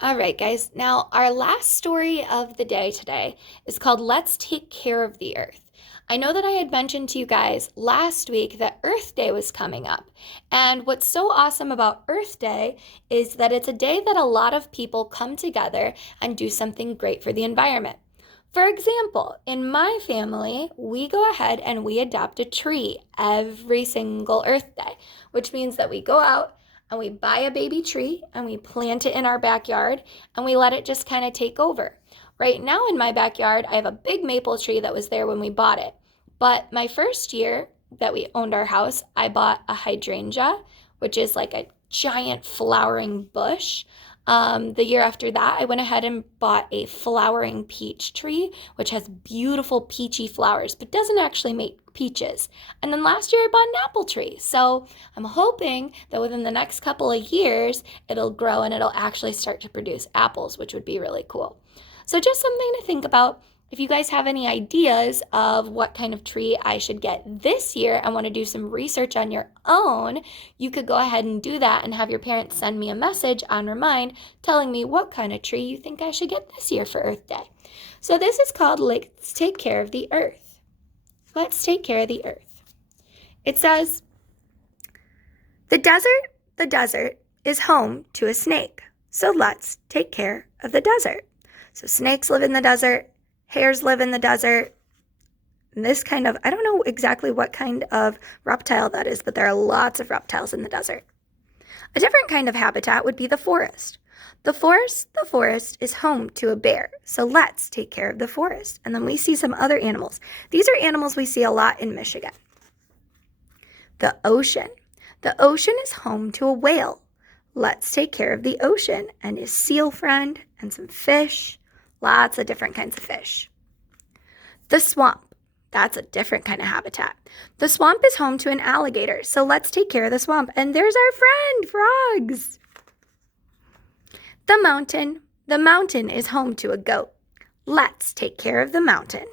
All right, guys. Now, our last story of the day today is called Let's Take Care of the Earth. I know that I had mentioned to you guys last week that Earth Day was coming up. And what's so awesome about Earth Day is that it's a day that a lot of people come together and do something great for the environment. For example, in my family, we go ahead and we adopt a tree every single Earth Day, which means that we go out and we buy a baby tree and we plant it in our backyard and we let it just kind of take over. Right now in my backyard, I have a big maple tree that was there when we bought it. But my first year that we owned our house, I bought a hydrangea, which is like a giant flowering bush. The year after that, I went ahead and bought a flowering peach tree, which has beautiful peachy flowers, but doesn't actually make peaches. And then last year, I bought an apple tree. So I'm hoping that within the next couple of years, it'll grow and it'll actually start to produce apples, which would be really cool. So just something to think about. If you guys have any ideas of what kind of tree I should get this year and want to do some research on your own, you could go ahead and do that and have your parents send me a message on Remind telling me what kind of tree you think I should get this year for Earth Day. So this is called Let's Take Care of the Earth. Let's take care of the earth. It says, the desert is home to a snake. So let's take care of the desert. So snakes live in the desert, hares live in the desert. And this kind of, I don't know exactly what kind of reptile that is, but there are lots of reptiles in the desert. A different kind of habitat would be the forest. The forest is home to a bear. So let's take care of the forest. And then we see some other animals. These are animals we see a lot in Michigan. The ocean. The ocean is home to a whale. Let's take care of the ocean and his seal friend and some fish. Lots of different kinds of fish. The swamp. That's a different kind of habitat. The swamp is home to an alligator. So let's take care of the swamp. And there's our friend, frogs. The mountain. The mountain is home to a goat. Let's take care of the mountain.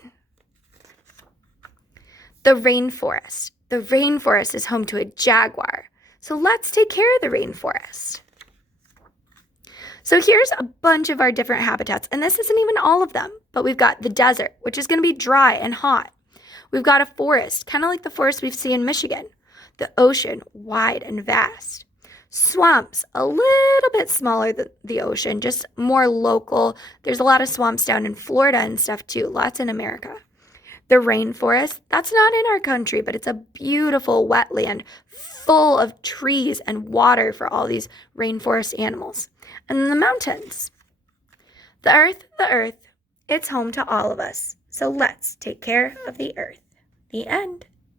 The rainforest. The rainforest is home to a jaguar. So let's take care of the rainforest. So here's a bunch of our different habitats, and this isn't even all of them, but we've got the desert, which is going to be dry and hot. We've got a forest, kind of like the forest we see in Michigan. The ocean, wide and vast. Swamps, a little bit smaller than the ocean, just more local. There's a lot of swamps down in Florida and stuff too, lots in America. The rainforest, that's not in our country, but it's a beautiful wetland full of trees and water for all these rainforest animals. And then the mountains. The earth, it's home to all of us. So let's take care of the earth. The end.